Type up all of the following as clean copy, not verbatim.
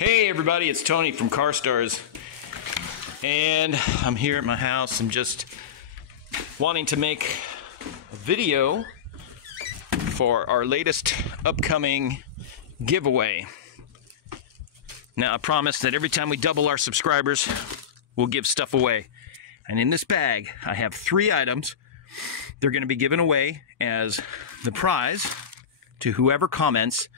Hey everybody, it's Tony from Car Stars, and I'm here at my house. I'm just wanting to make a video for our latest upcoming giveaway. Now I promise that every time we double our subscribers, we'll give stuff away. And in this bag, I have 3 items. They're going to be given away as the prize to whoever comments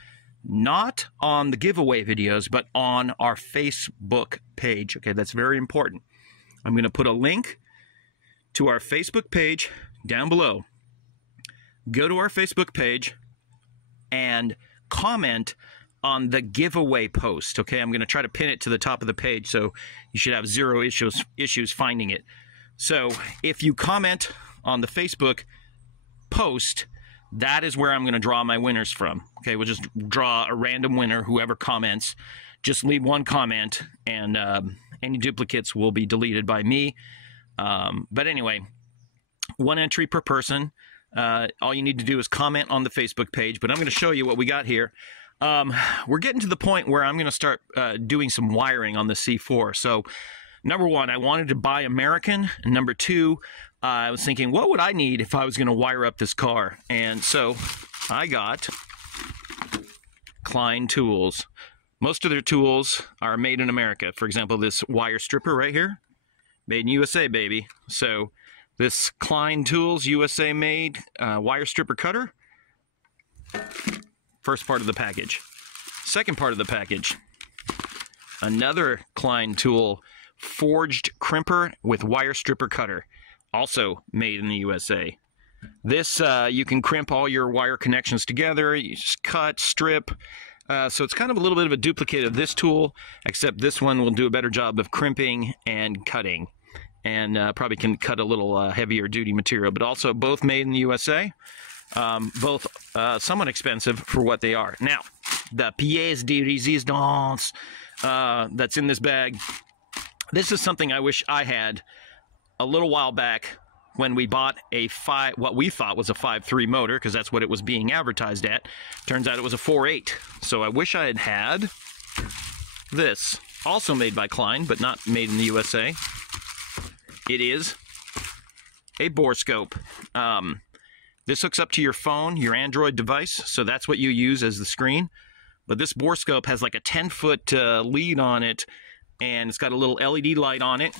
not on the giveaway videos, but on our Facebook page. Okay, that's very important. I'm going to put a link to our Facebook page down below. Go to our Facebook page and comment on the giveaway post. Okay, I'm going to try to pin it to the top of the page, so you should have zero issues finding it. So if you comment on the Facebook post, that is where I'm going to draw my winners from. Okay, we'll just draw a random winner, whoever comments. Just leave one comment, and any duplicates will be deleted by me. But anyway, 1 entry per person. All you need to do is comment on the Facebook page, but I'm going to show you what we got here. We're getting to the point where I'm going to start doing some wiring on the C4. So, number 1, I wanted to buy American, and number 2, I was thinking, what would I need if I was going to wire up this car? And so I got KLEIN tools. Most of their tools are made in America. For example, this wire stripper right here, made in USA, baby. So this KLEIN tools, USA made wire stripper cutter. First part of the package. Second part of the package, another KLEIN tool, forged crimper with wire stripper cutter. Also made in the USA. This, you can crimp all your wire connections together. You just cut, strip. So it's kind of a little bit of a duplicate of this tool, except this one will do a better job of crimping and cutting. And probably can cut a little heavier duty material, but also both made in the USA. Both somewhat expensive for what they are. Now, the pièce de résistance that's in this bag, this is something I wish I had a little while back when we bought what we thought was a 5.3 motor, because that's what it was being advertised at. Turns out it was a 4.8. So I wish I had had this, also made by KLEIN, but not made in the USA. It is a borescope. This hooks up to your phone, your Android device, so that's what you use as the screen. But this borescope has like a 10-foot lead on it, and it's got a little LED light on it.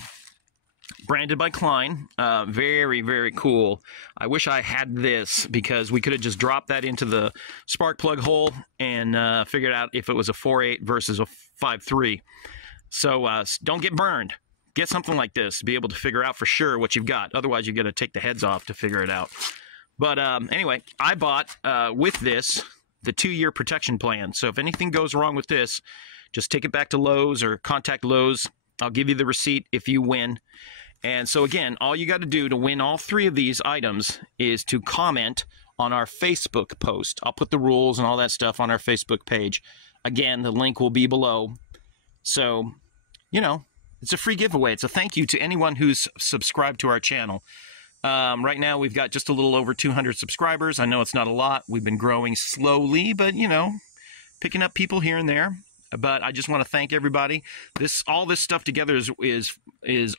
Branded by KLEIN. Very, very cool. I wish I had this, because we could have just dropped that into the spark plug hole and figured out if it was a 4.8 versus a 5.3. So don't get burned. Get something like this to be able to figure out for sure what you've got. Otherwise, you're going to take the heads off to figure it out. But anyway, I bought with this the 2-year protection plan. So if anything goes wrong with this, just take it back to Lowe's or contact Lowe's. I'll give you the receipt if you win. And so again, all you got to do to win all 3 of these items is to comment on our Facebook post. I'll put the rules and all that stuff on our Facebook page. Again, the link will be below. So, you know, it's a free giveaway. It's a thank you to anyone who's subscribed to our channel. Right now, we've got just a little over 200 subscribers. I know it's not a lot. We've been growing slowly, but, you know, picking up people here and there. But I just want to thank everybody. All this stuff together is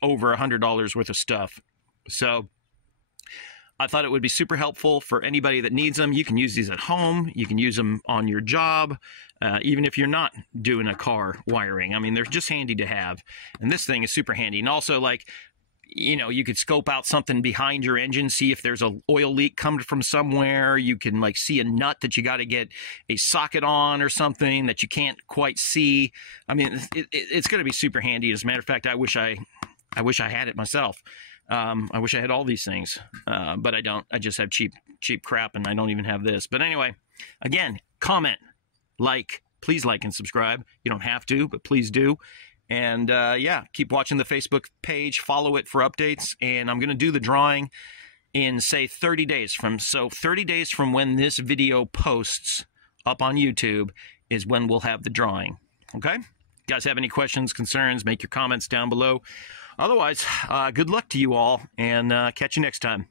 over $100 worth of stuff. So I thought it would be super helpful for anybody that needs them. You can use these at home. You can use them on your job, even if you're not doing a car wiring. I mean, they're just handy to have. And this thing is super handy. And also, like, you know, you could scope out something behind your engine, see if there's an oil leak coming from somewhere. You can, like, see a nut that you got to get a socket on or something that you can't quite see. I mean, it's going to be super handy. As a matter of fact, I wish I had it myself. I wish I had all these things, but I don't. I just have cheap crap, and I don't even have this. But anyway, again, comment, please like and subscribe. You don't have to, but please do. And yeah, keep watching the Facebook page, follow it for updates, and I'm going to do the drawing in, say, 30 days from, so 30 days from when this video posts up on YouTube is when we'll have the drawing. Okay? You guys have any questions, concerns, make your comments down below. Otherwise, good luck to you all, and catch you next time.